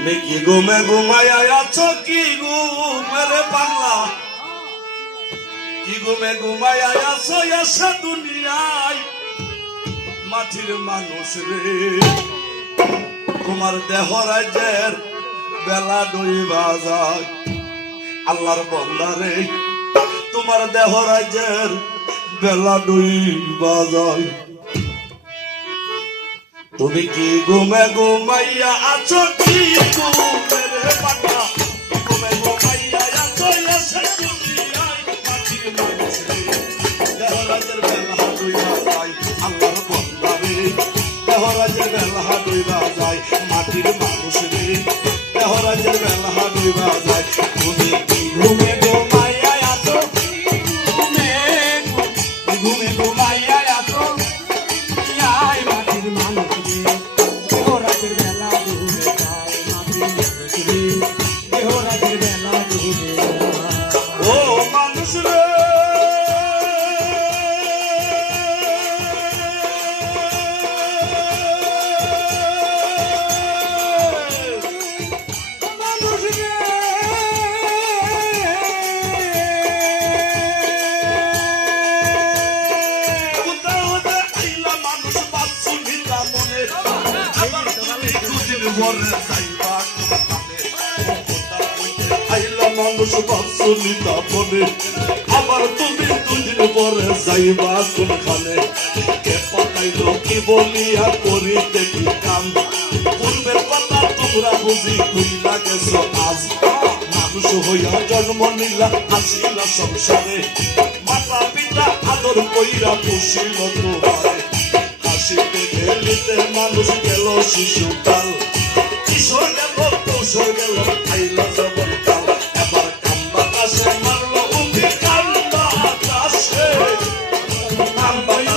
তুমি কি ঘুমে ঘুমায় আছো? কি ঘুমেরে পাগলা? কি ঘুমে ঘুমায় আছো? এসে দুনিয়ায়। মাটির মানুষ রে। তোমার দেহ রাজ্যের বেলা ডুইবা যায় আল্লাহর বন্দারে তোমার দেহ রাজ্যের বেলা ডুইবা যায় তুমি কি ঘুমে ঘুমাইয়া আছো? কি ঘুমের পাতা? ঘুমে দেহরাজের বেলা ডুইবা যায় মাটির মানুষ রে। দেহরাজের বেলা যায়। মানুষ রে দেহ রাতের বেলা ডুবে ও মানুষ রে মানুষ রে নিতা মনে আবার তুমি দুদিন পরে যাইবা কোনখানে? কে পাতাইল কি বলিয়া করিতে কি কাম? পূর্বের কথা তোমরা বুঝি কইলা গেছো আজ। মানুষ হইয়া জন্ম নিলা, আসিলা সংসারে। মাতা পিতা আদর কইরা পুষিল তোমারে হাসিতে খেলিতে মানুষ গেল শিশুকাল। কিশোর গেল, কৌশল গেল, খাইলা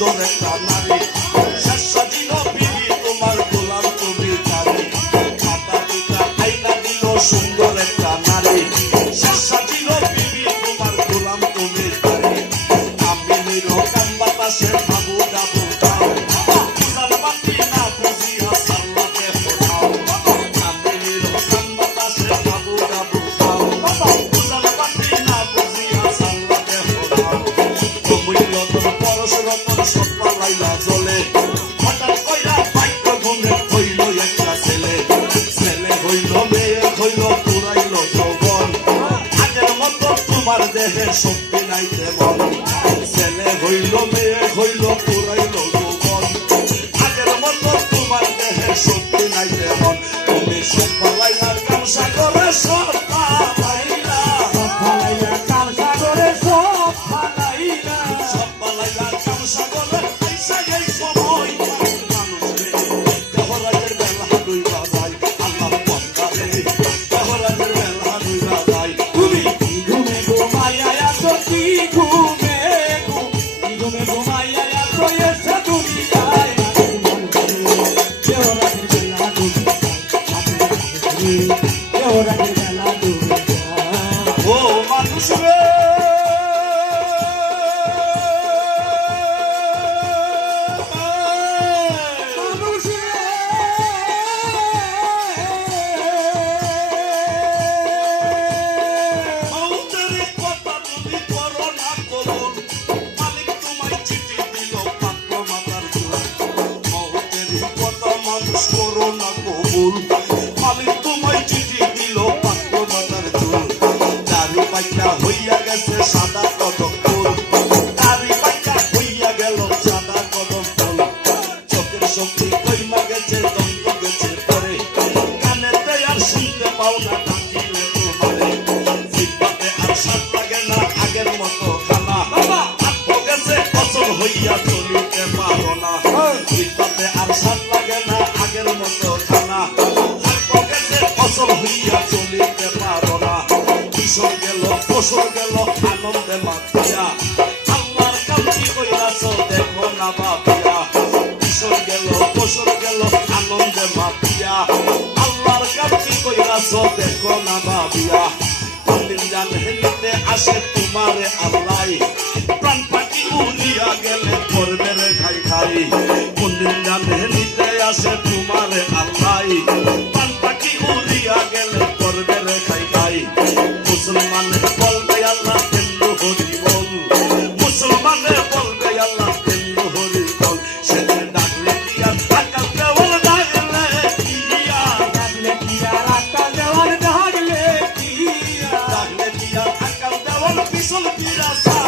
সুন্দর একটা নারী তোমার কইমা গেছে দন্ত গেছে পরে কানেতে আর শুনতে পাও না ডাকিলে তোমারে। জিব্বাতে আর স্বাদ লাগে না আগের মতো খানা। বাবা! আত্ম গেছে অচল হইয়া চলিতে পারো না। জিব্বাতে আর স্বাদ লাগে না আগের মতো খানা। আত্ম গেছে অচল হইয়া চলিতে পারো না। কিশোর গেল আনন্দে মাতিয়া। আল্লাহর কান্তি কইরাছ দেখো না বাপিয়া আছো দেখো না ভাবিয়া কোনদিন জান হেলিতে আসে তোমারে আল্লাই। প্রাণ পাখি উড়িয়া গেলে করবে রে খাই খাই কোনদিন জান হেলিতে আসে তোমারে আল্লাই। প্রাণ পাখি উড়িয়া গেলে করবে রে খাই খাই মুসলমান বলবে আল্লাহ হিন্দু হরিব solo piratas.